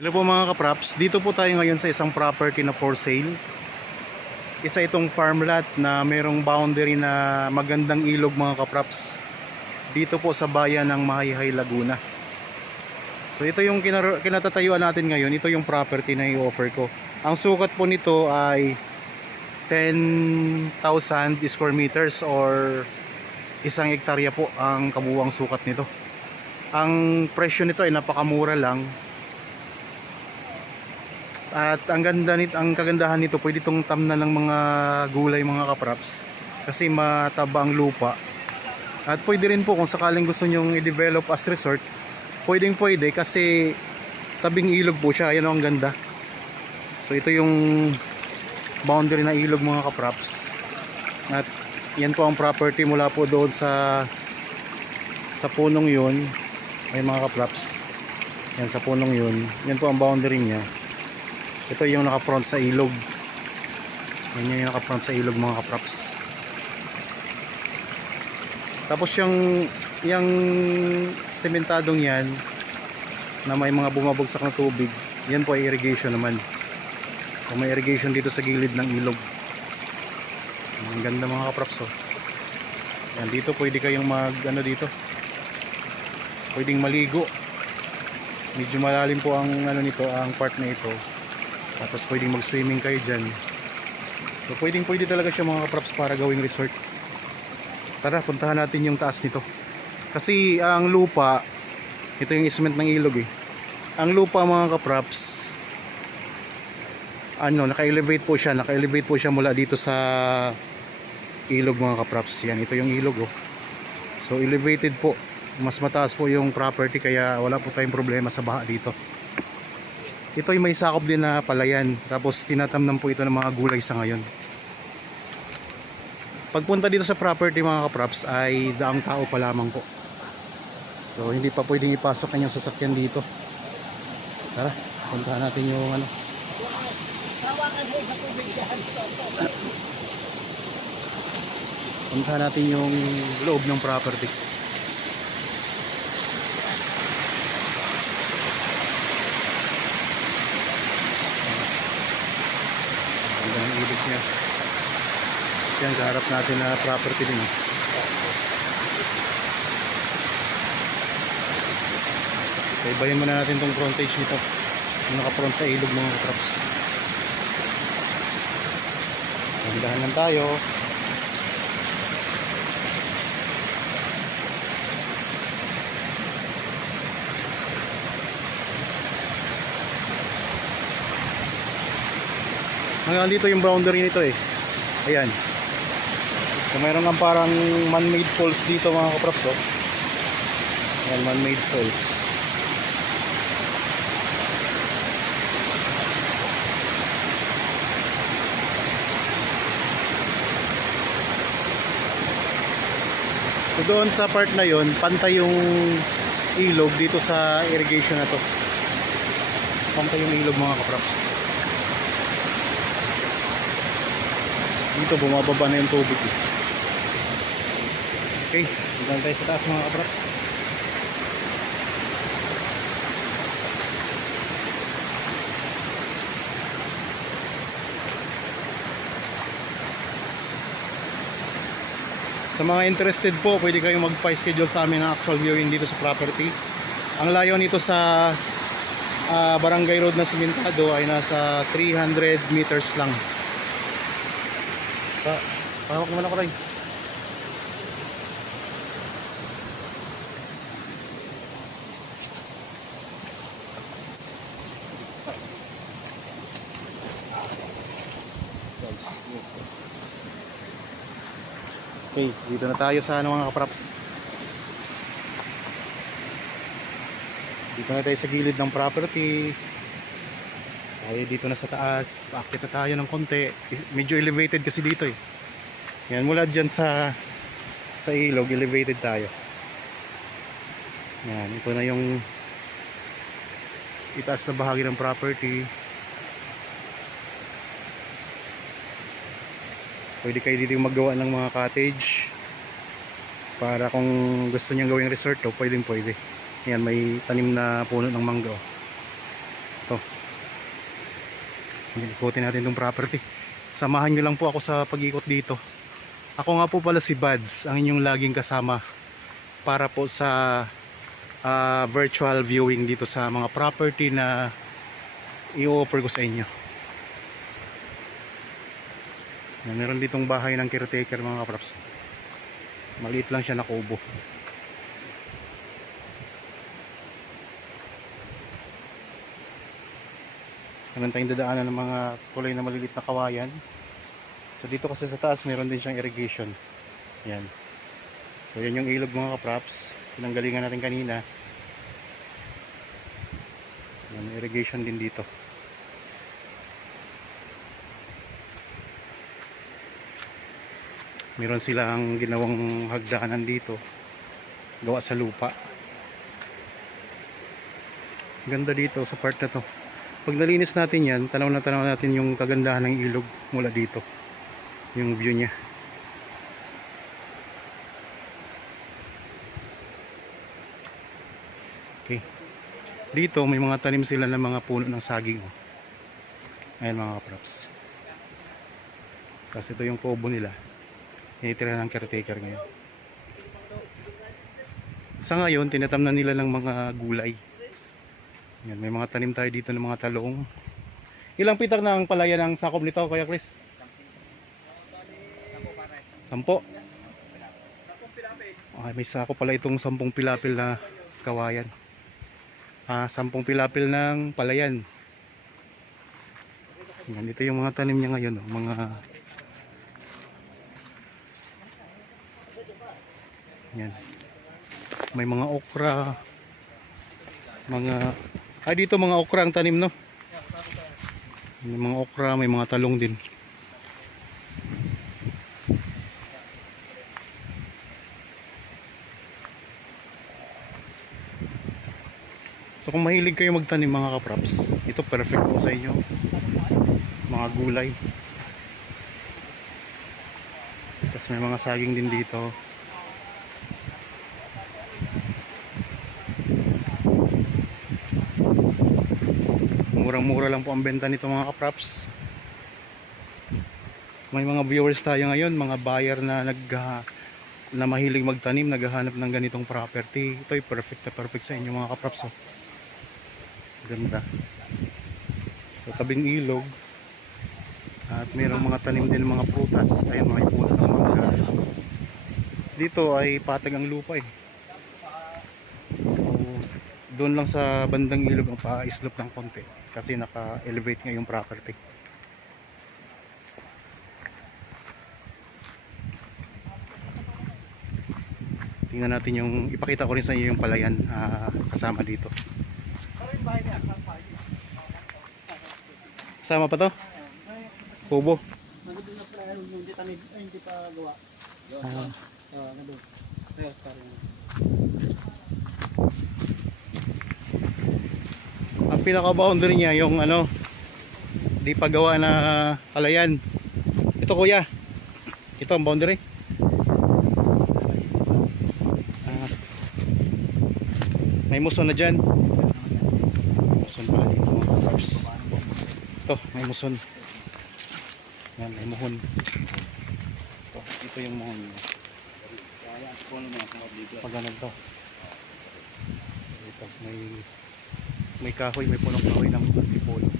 Hello po mga kapraps, dito po tayo ngayon sa isang property na for sale. Isa itong farmland na mayroong boundary na magandang ilog mga kapraps. Dito po sa bayan ng Mahayhay, Laguna. So ito yung kinatatayuan natin ngayon, ito yung property na i-offer ko. Ang sukat po nito ay 10,000 square meters or 1 hektarya po ang kabuuang sukat nito. Ang presyo nito ay napakamura lang. At ang kagandahan nito, pwede itong tamnan ng mga gulay mga kapraps kasi mataba ang lupa. At pwede rin po kung sakaling gusto nyong i-develop as resort, pwede kasi tabing ilog po siya. Ayan, ang ganda. So ito yung boundary na ilog mga kapraps. At yan po ang property mula po doon sa punong yun. Ay mga kapraps, yan sa punong yun, yan po ang boundary niya. Ito yung naka-front sa ilog. Yan yung naka-front sa ilog mga kapraps. Tapos yung sementadong yan na may mga bumabagsak na tubig, yan po ay irrigation naman. So may irrigation dito sa gilid ng ilog. Ang ganda mga kapraps oh. Yan, dito pwede kayong dito. Pwedeng maligo. Medyo malalim po ang nito, ang part na ito. Tapos pwedeng mag-swimming kayo dyan. So pwede talaga siya mga kapraps para gawing resort. Tara, puntahan natin yung taas nito. Kasi ang lupa, ito yung cement ng ilog eh. Ang lupa mga kapraps, naka-elevate po siya mula dito sa ilog mga kapraps. Yan, ito yung ilog oh. So elevated po. Mas mataas po yung property kaya wala po tayong problema sa baha dito. Ito ay may sakop din na palayan. Tapos tinatamnan po ito ng mga gulay sa ngayon. Pagpunta dito sa property mga kapraps ay daang tao pa lamang po. So hindi pa pwedeng ipasok kanyang sasakyan dito. Tara, puntahan natin yung puntahan natin yung loob ng property. Ang ilog niya. Kasi ang kaharap natin na property din. So ibahin muna natin itong frontage nito. Yung naka-front sa ilog mga katraps. Magdahan lang tayo. Hanggang dito yung boundary nito eh. Ayan. So mayroon nga parang man-made falls dito mga kapraps oh. Ayan, man-made falls. So doon sa part na yon, pantay yung ilog dito sa irrigation na to. Pantay yung ilog mga kapraps. Dito bumababa na yung tubig eh. Okay, hanggang tayo sa taas mga kapraps. Sa mga interested po, pwede kayong magpa-schedule sa amin ng actual viewing dito sa property. Ang layo nito sa Barangay Road na Simentado ay nasa 300 meters lang. Pahawak naman ako rin. Okay, dito na tayo sa mga kapraps. Dito na tayo sa gilid ng property. Tayo dito na sa taas. Paakyat na tayo ng konti. Medyo elevated kasi dito eh. Yan, mula dyan sa ilog, elevated tayo. Yan, ito na yung itaas na bahagi ng property. Pwede kayo dito maggawa ng mga cottage para kung gusto niyang gawing resort, pwede. Yan, may tanim na puno ng mangga. to. Ikutin natin itong property. Samahan nyo lang po ako sa pag-ikot dito. Ako nga po pala si Buds, ang inyong laging kasama para po sa virtual viewing dito sa mga property na i-offer ko sa inyo. Meron ditong bahay ng caretaker mga kapraps. Maliit lang siya na kubo. Meron tayong dadaanan ng mga kulay na maliliit na kawayan. So dito kasi sa taas meron din siyang irrigation. Yan. So yan yung ilog mga kapraps. Pinanggalingan natin kanina. Yan, irrigation din dito. Meron silang ginawang hagdanan dito. Gawa sa lupa. Ganda dito sa part na to. Pag nalinis natin yan, tanaw natin yung kagandahan ng ilog mula dito. Yung view niya. Okay. Dito may mga tanim sila ng mga puno ng saging. Ayan mga kapraps. Kasi ito yung kubo nila. Initira ng caretaker ngayon. Sa ngayon, tinatamnan nila ng mga gulay. Yan, may mga tanim tayo dito ng mga talong. Ilang pitak na ang palaya ng sakop nito, Kuya Chris? 10. Okay, may sakop pala itong 10 pilapil na kawayan. 10 pilapil ng palayan. Yan, ito yung mga tanim niya ngayon. Mga yan. May mga okra. Dito mga okra ang tanim, no? May mga okra, may mga talong din. So kung mahilig kayo magtanim mga kapraps, ito perfect po sa inyo. Mga gulay. Tapos may mga saging din dito. Murang-mura lang po ang benta nito mga kapraps. May mga viewers tayo ngayon, mga buyer na na mahilig magtanim, naghahanap ng ganitong property. Ito ay perfect na perfect sa inyo mga kapraps. Ganda. So tabing ilog. At mayroong mga tanim din mga prutas. Ayan, mga puno ng mangga. Dito ay patag ang lupa eh. So doon lang sa bandang ilog ang pa-slope ng konti. Kasi naka-elevate nga yung property. Tingnan natin yung, ipakita ko rin sa inyo yung palayan kasama dito. Kasama pa to? Kubo. Hindi pa gawa. Ang pinaka-boundary niya yung di pa gawa na palayan. Ito kuya. Ito ang boundary. May muson na dyan. Muson pala dito mga kapraps. Ito, may muson. Yan, may muhon. Ito yung muhon niya. Pag ganun to. Ito, may kahoy, may punong kahoy ng antipolo.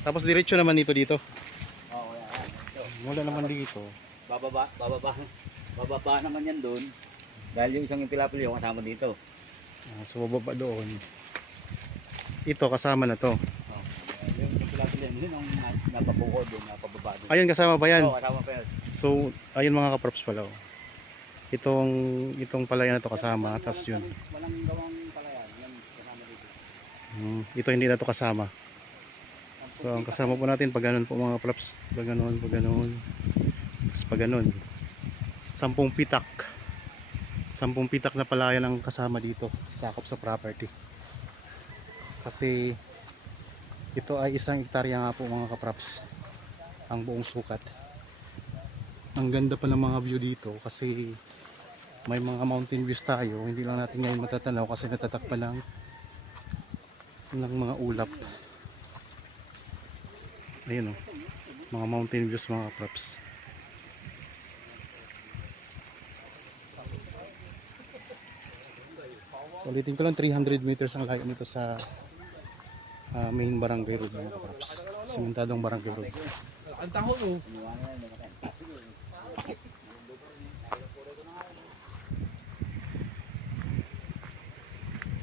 Tapos diretso naman dito. Oo, yan. Wala naman dito. Bababa naman yan doon. Dahil yung isang tilapia yung kasama dito. So bababa doon. Ito kasama na to. Yung tilapia yun ang napabukod doon, napababa doon. Ayun kasama pa yan. Oo, kasama pa yan. So ayun mga kaprops pala. Itong palayan na to kasama, tapos yun. Walang gawang palayan, yan kasama dito. Ito hindi na to kasama. So ang kasama po natin pag ganun po mga kaprops, pag ganun. Tapos pag ganun. 10 pitak. 10 pitak na palayan ang kasama dito, sakop sa property. Kasi ito ay 1 hektarya nga po mga kaprops, ang buong sukat. Ang ganda pa ng mga view dito kasi may mga mountain views tayo. Hindi lang natin ngayon matatanaw kasi natatakpan ng ng mga ulap. Ayun, oh, mga mountain views mga kaprops. So ulitin ko lang, 300 meters ang layo nito sa main barangay road mga kaprops. Simentadong barangay road. Ang taho no.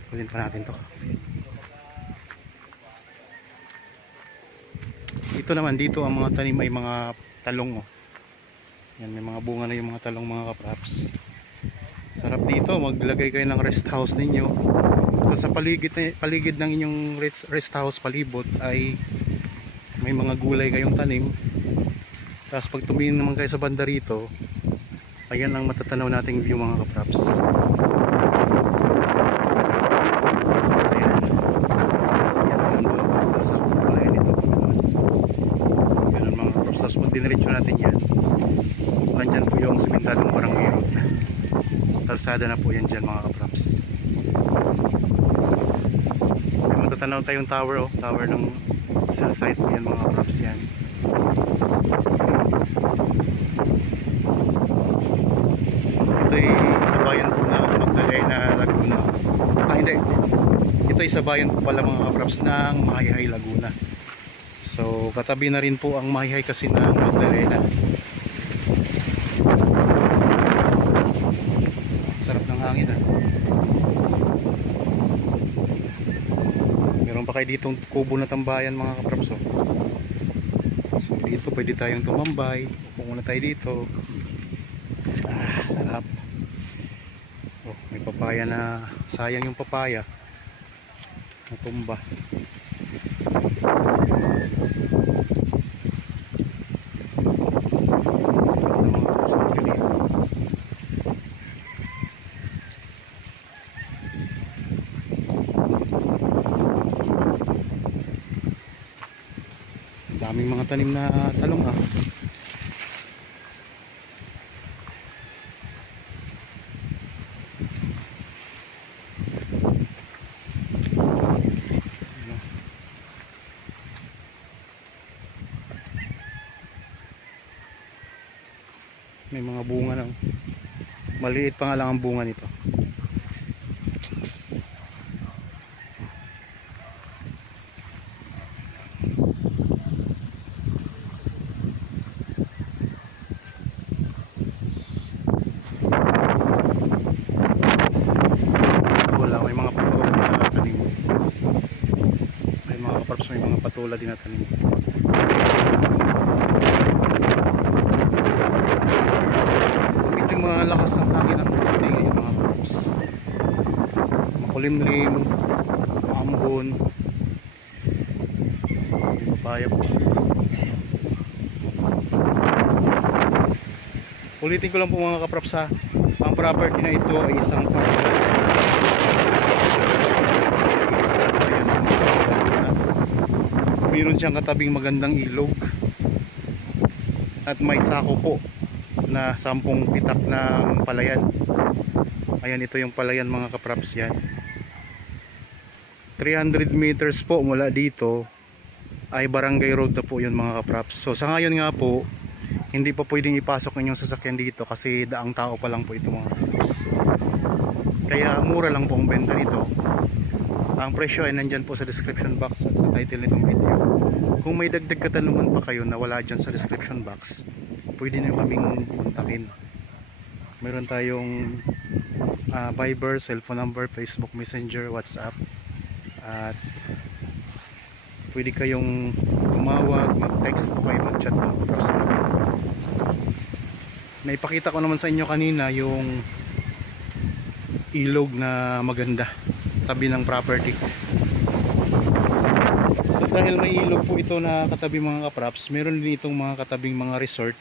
Ulitin pa natin to. Ito naman, dito ang mga tanim ay mga talong, oh. Yan, may mga bunga na yung mga talong mga kaprops. Sarap dito, maglagay kayo ng rest house ninyo. Ito sa paligid ng inyong rest house palibot ay may mga gulay kayong tanim. Tapos pag tumingin naman kayo sa banda rito, ayan ang matatanaw nating view mga kaprops. Ayan. Yan ang nandun. Nasa gulay nito. Ganun mga kaprops. Tapos pag diniretso natin yan, nandyan po yung simentadong barangay road. Kalsada na po yan dyan mga kaprops. May matatanaw tayong tower, oh. Tower ng cell site po yan mga kaprops yan. Ito ay sa bayan po na Magdalena, Laguna. Hindi. Ito ay sa bayan po pala mga kaprops ng Mahayhay, Laguna. So katabi na rin po ang Mahayhay kasi ng Magdalena. Sarap ng hangin, ah. Meron pa kayo ditong kubo na tambayan mga kaprops, oh. So dito pwede tayong tumambay. Upo muna tayo dito. Sarap. Oh, may papaya na, sayang yung papaya natumba. Daming mga tanim na talong, ah. May mga bunga ng maliit pa nga lang ang bunga nito. Wala, may mga patola na tanim. May mga kaprops, may mga patola din na tanim. Medyo malakas ang hangin ng konti ngayon mga kaprops. Makulimlim, maambon. Papaya po. Ulitin ko lang po mga kaprops, ha. Ang property na ito ay isang farmland. Meron siyang katabing magandang ilog. At may sako po na 10 pitak ng palayan. Ayan, ito yung palayan mga kaprops yan. 300 meters po mula dito ay barangay road na po yun mga kaprops. So sa ngayon nga po, hindi pa pwedeng ipasok ninyong sasakyan dito kasi daang tao pa lang po ito mga kaprops. Kaya mura lang po ang benta nito. Ang presyo ay nandyan po sa description box at sa title nitong video. Kung may dagdag katanungan pa kayo na wala dyan sa description box, pwede nyo kaming kontakin. Meron tayong Viber, cellphone number, Facebook Messenger, WhatsApp. At pwede kayong tumawag, mag-text o kayo mag-chat mga kaprops. Naipakita ko naman sa inyo kanina yung ilog na maganda tabi ng property ko. So dahil may ilog po ito na katabi mga kaprops, meron din itong mga katabing mga resort.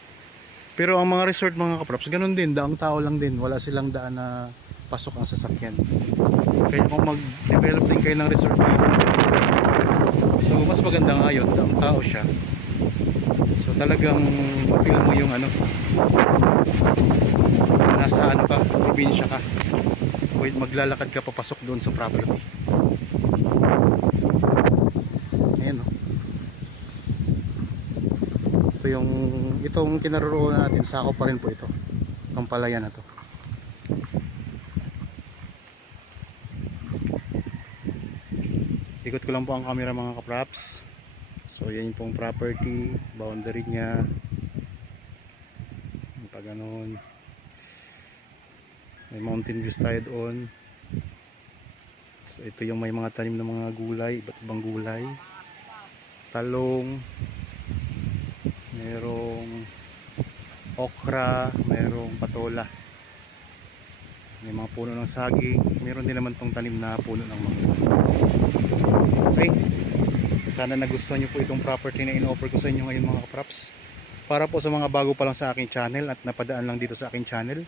Pero ang mga resort mga kaprops, ganun din, daang tao lang din, wala silang daan na pasok ang sasakyan. Kaya kung mag-develop din kayo ng resort dito, so mas maganda nga yun, daang tao siya. So talagang mapil mo yung ano, nasa ano ka, probinsya ka, maglalakad ka papasok doon sa property. itong kinaroroonan natin, sako pa rin po ito. Itong palayan na to. Ikot ko lang po ang camera mga kapraps. So yan yung pong property, boundary niya. Pag ganun. May mountain views tayo doon. So ito yung may mga tanim ng mga gulay, iba't ibang gulay. Talong, merong okra, merong patola. May mga puno ng saging, meron din naman tong tanim na puno ng mangga. Okay, sana nagustuhan nyo po itong property na in-offer ko sa inyo ngayon mga kapraps. Para po sa mga bago pa lang sa aking channel at napadaan lang dito sa aking channel,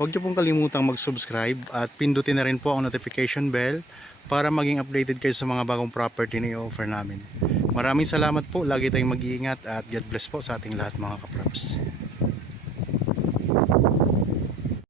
huwag nyo pong kalimutang mag-subscribe at pindutin na rin po ang notification bell para maging updated kayo sa mga bagong property na i-offer namin. Maraming salamat po, lagi tayong mag-iingat at God bless po sa ating lahat mga kapraps.